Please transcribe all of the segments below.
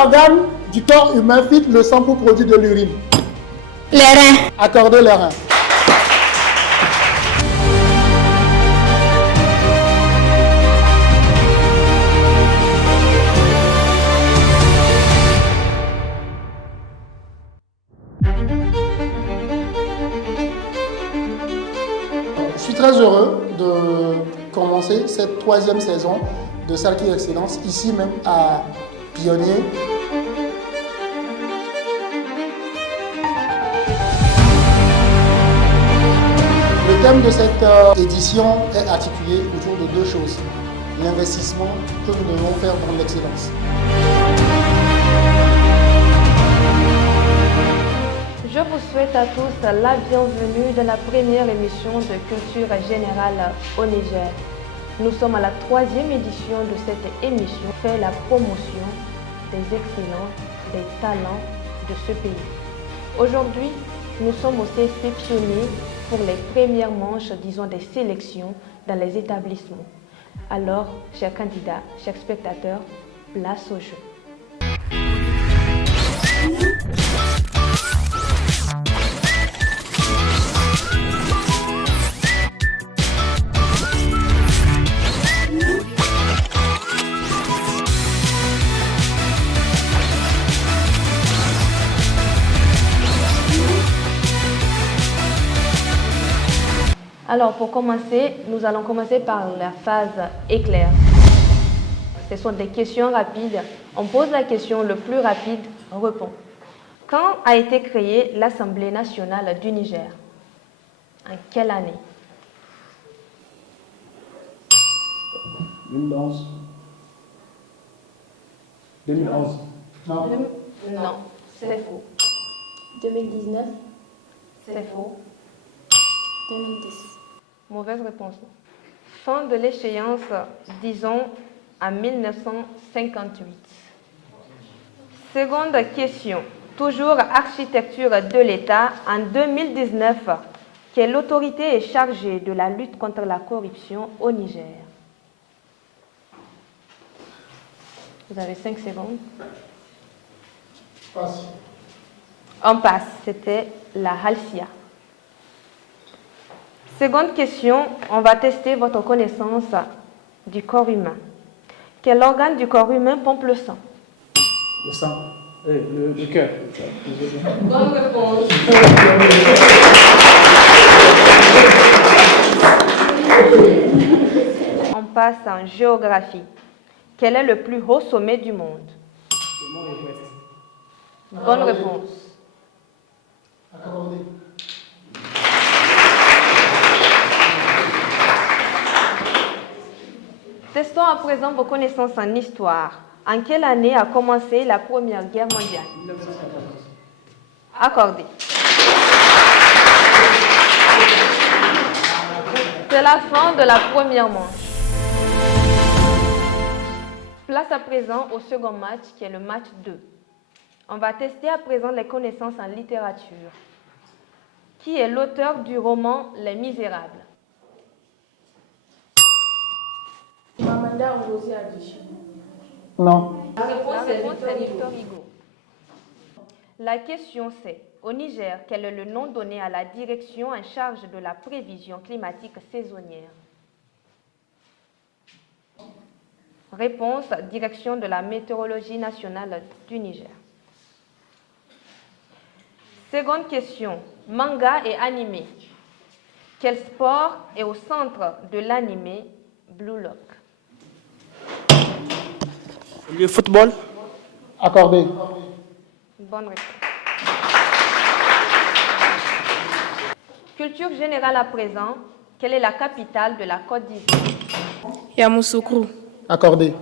organe du corps humain filtre le sang pour produire de l'urine? Les reins. Accordez les reins. Je suis très heureux de commencer cette 3e saison de Salki Excellence, ici même à Pionnier. Le thème de cette édition est articulé autour de 2 choses. L'investissement que nous devons faire dans l'excellence. Je vous souhaite à tous la bienvenue dans la première émission de culture générale au Niger. Nous sommes à la 3e édition de cette émission qui fait la promotion des excellents, des talents de ce pays. Aujourd'hui, nous sommes aussi sélectionnés pour les premières manches, disons, des sélections dans les établissements. Alors, chers candidats, chers spectateurs, place au jeu. Alors, pour commencer, nous allons commencer par la phase éclair. Ce sont des questions rapides. On pose la question, le plus rapide répond. Quand a été créée l'Assemblée nationale du Niger? En quelle année? 2011. 2011. Non. Non, c'est faux. 2019. C'est faux. 2010. Mauvaise réponse. Fin de l'échéance, disons, en 1958. Seconde question. Toujours architecture de l'État. En 2019, quelle autorité est chargée de la lutte contre la corruption au Niger? Vous avez 5 secondes. Passe. On passe. C'était la Halcia. Seconde question, on va tester votre connaissance du corps humain. Quel organe du corps humain pompe le sang? Le sang. Le cœur. Bonne réponse. On passe en géographie. Quel est le plus haut sommet du monde? Le mont Everest. Bonne réponse. Accordé. Testons à présent vos connaissances en histoire. En quelle année a commencé la Première Guerre mondiale? 1914. Accordé. C'est la fin de la première manche. Place à présent au second match qui est le match 2. On va tester à présent les connaissances en littérature. Qui est l'auteur du roman Les Misérables? Mamanda Ngozi Adichie. Non. La réponse est Victor Hugo. La question c'est, au Niger, quel est le nom donné à la direction en charge de la prévision climatique saisonnière? Réponse, direction de la météorologie nationale du Niger. Seconde question, manga et animé. Quel sport est au centre de l'animé Blue Lock? Le football. Accordé. Bonne réponse. Culture générale à présent. Quelle est la capitale de la Côte d'Ivoire? Yamoussoukro. Accordé.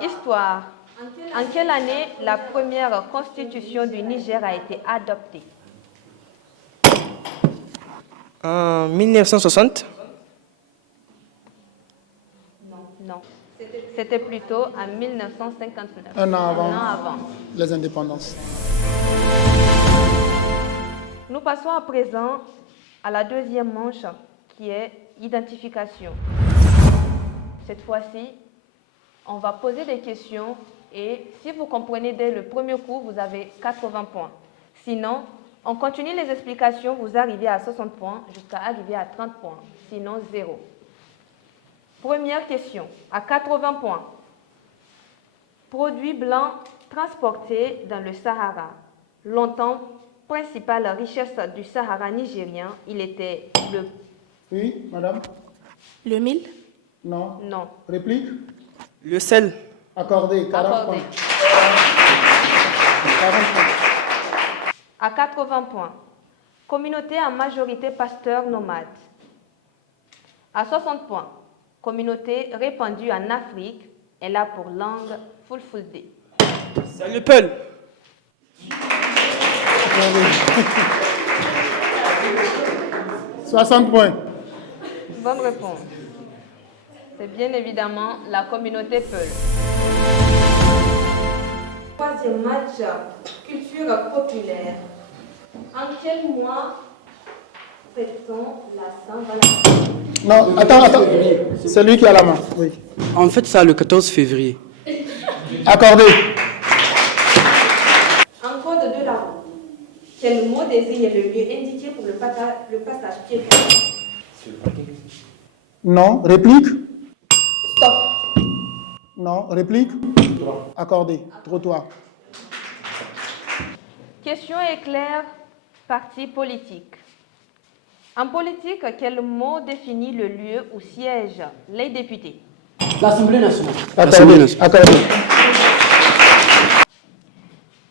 Histoire. En quelle année la première constitution du Niger a été adoptée? En 1960. Non. C'était plutôt en 1959. Un an avant. Un an avant. Les indépendances. Nous passons à présent à la deuxième manche qui est identification. Cette fois-ci, on va poser des questions et si vous comprenez dès le premier coup, vous avez 80 points. Sinon, on continue les explications, vous arrivez à 60 points jusqu'à arriver à 30 points. Sinon, 0. Première question, à 80 points. Produit blanc transporté dans le Sahara. Longtemps, principale richesse du Sahara nigérien, il était le... Oui, madame? Le mil. Non. Non. Réplique? Le sel. Accordé, 40 Accordé. points. 40 points. À 80 points. Communauté en majorité pasteur nomade. À 60 points. Communauté répandue en Afrique. Elle a pour langue Fulfulde. C'est le Peul. 60 points. Bonne réponse. C'est bien évidemment la communauté Peul. Troisième match, culture populaire. En quel mois fête-t-on la Saint-Valentin? Non, attends. C'est lui qui a la main. Oui. En fait, ça le 14 février. Accordé. En code de la route, quel mot désigne le lieu indiqué pour le passage piéton? Non. Réplique? Stop. Non. Réplique? Accordé. Trottoir. Question éclair, parti politique. En politique, quel mot définit le lieu où siègent les députés? L'Assemblée nationale. Accordé. Accordé.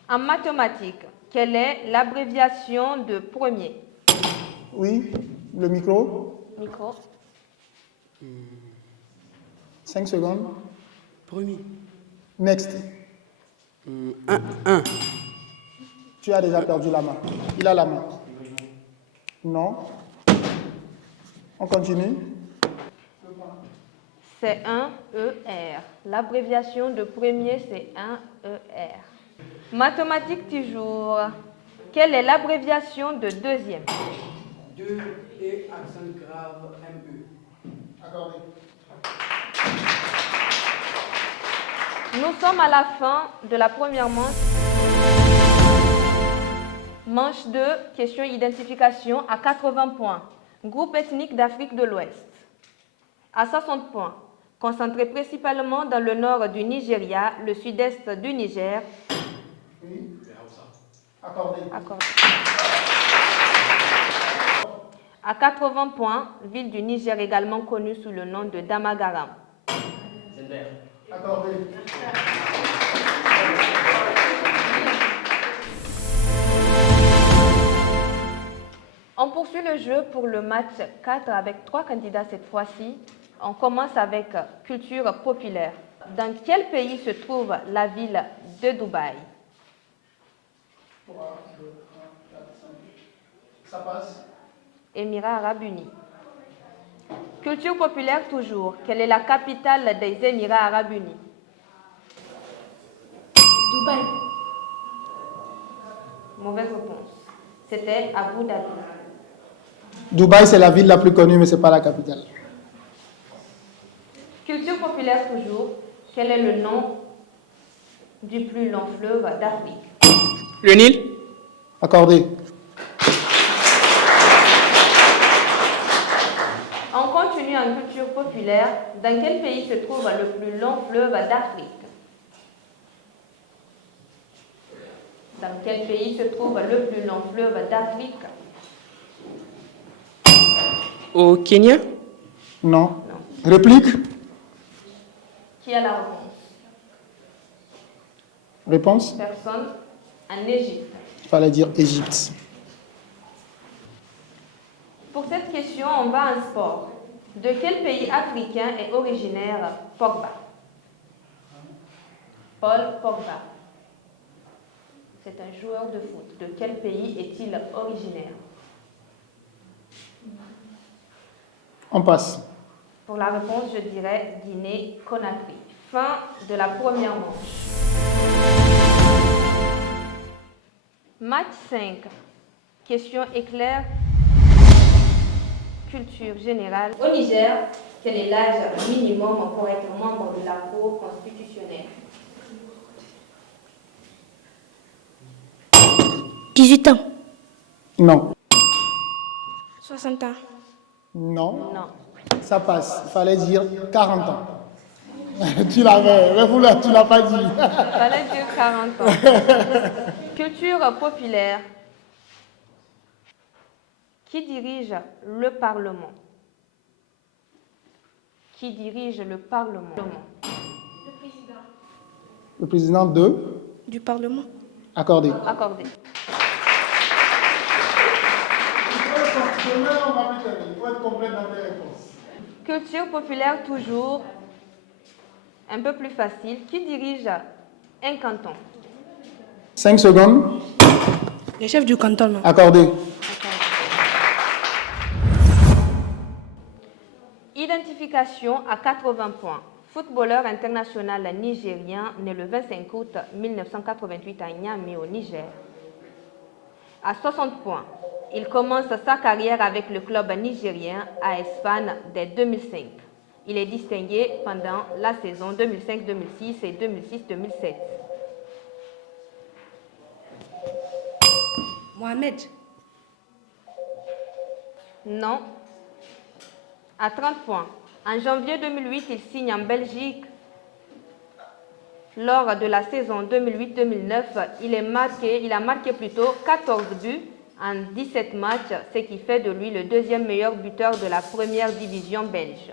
En mathématiques, quelle est l'abréviation de premier? Oui. Le micro. Micro. 5 secondes. Premier. Next. 1. Tu as déjà perdu la main. Il a la main. Non. On continue. C'est 1 ER. L'abréviation de premier, c'est 1 ER. Mathématiques toujours. Quelle est l'abréviation de deuxième? 2 et accent grave ME. Accordé. Nous sommes à la fin de la première manche. Manche 2, question identification à 80 points. Groupe ethnique d'Afrique de l'Ouest. À 60 points. Concentré principalement dans le nord du Nigeria, le sud-est du Niger. Oui. Accordé. Accordé. À 80 points, ville du Niger également connue sous le nom de Damagaram. Accordé. On poursuit le jeu pour le match 4 avec 3 candidats cette fois-ci. On commence avec culture populaire. Dans quel pays se trouve la ville de Dubaï? 3, 2, 1, 4, 5. Ça passe. Émirats arabes unis. Culture populaire toujours. Quelle est la capitale des Émirats arabes unis? Dubaï. Mauvaise réponse. C'était Abu Dhabi. Dubaï, c'est la ville la plus connue, mais ce n'est pas la capitale. Culture populaire toujours. Quel est le nom du plus long fleuve d'Afrique? Le Nil. Accordé. On continue en culture populaire. Dans quel pays se trouve le plus long fleuve d'Afrique? Dans quel pays se trouve le plus long fleuve d'Afrique? Au Kenya. Non. Réplique? Qui a la réponse? Réponse? Personne. En Égypte. Il fallait dire Égypte. Pour cette question, on va en sport. De quel pays africain est originaire Pogba? Paul Pogba. C'est un joueur de foot. De quel pays est-il originaire? On passe. Pour la réponse, je dirais Guinée-Conakry. Fin de la première manche. Match 5. Question éclair. Culture générale. Au Niger, Quel est l'âge minimum pour être membre de la Cour constitutionnelle? 18 ans. Non. 60 ans. Non. Non. Ça passe. Il fallait dire 40 ans. Tu l'avais, mais tu l'as pas dit. Fallait dire 40 ans. Culture populaire. Qui dirige le Parlement? Qui dirige le Parlement? Le président de Du Parlement. accordé. Accordé. Il faut être complet dans tes réponses. Culture populaire toujours. Un peu plus facile. Qui dirige un canton? 5 secondes. Le chef du canton. Accordé. Identification à 80 points. Footballeur international nigérien né le 25 août 1988 à Niamey au Niger. À 60 points. Il commence sa carrière avec le club nigérien AS Fan dès 2005. Il est distingué pendant la saison 2005-2006 et 2006-2007. Mohamed. Non. À 30 points. En janvier 2008, il signe en Belgique. Lors de la saison 2008-2009, il a marqué plutôt 14 buts en 17 matchs, ce qui fait de lui le deuxième meilleur buteur de la première division belge.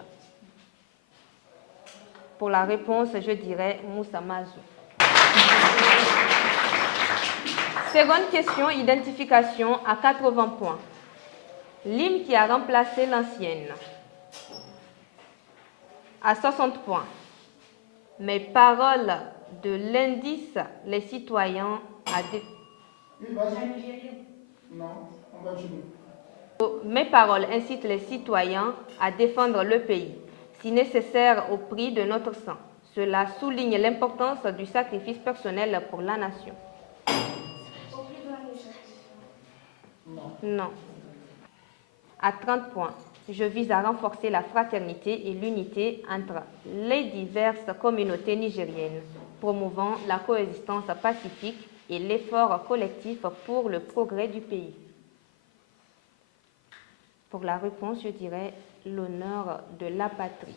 Pour la réponse, je dirais Moussa Mazou. Seconde question, identification à 80 points. L'hymne qui a remplacé l'ancienne. À 60 points. Mes paroles de l'indice, les citoyens à Mes paroles incitent les citoyens à défendre le pays, si nécessaire au prix de notre sang. Cela souligne l'importance du sacrifice personnel pour la nation. Non. À 30 points. Je vise à renforcer la fraternité et l'unité entre les diverses communautés nigériennes, promouvant la coexistence pacifique et l'effort collectif pour le progrès du pays. Pour la réponse, je dirais l'honneur de la patrie.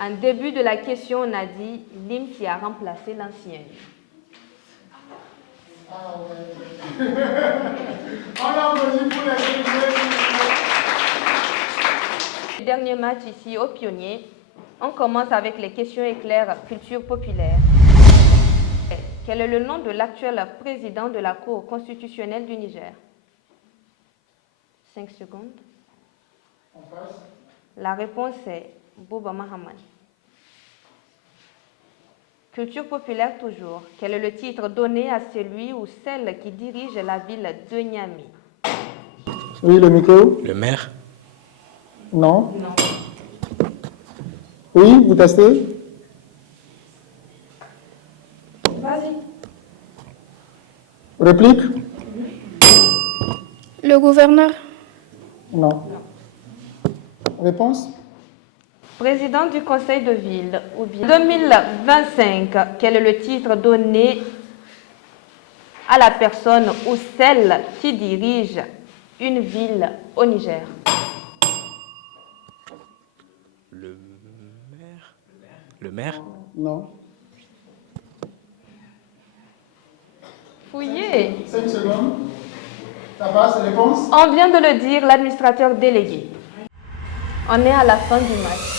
En début de la question, on a dit l'hymne qui a remplacé l'ancienne. Le dernier match ici au Pionnier. On commence avec les questions éclairs culture populaire. Quel est le nom de l'actuel président de la Cour constitutionnelle du Niger? 5 secondes. La réponse est Bouba Mahaman. Culture populaire toujours. Quel est le titre donné à celui ou celle qui dirige la ville de Niamey? Oui, le micro. Le maire. Non. Non. Oui, vous testez. Vas-y. Réplique. Le gouverneur. Non. Réponse. Président du conseil de ville, ou bien 2025, quel est le titre donné à la personne ou celle qui dirige une ville au Niger? Le maire. Non. Fouillé. 5 secondes. Ça passe, réponse. On vient de le dire, l'administrateur délégué. On est à la fin du match.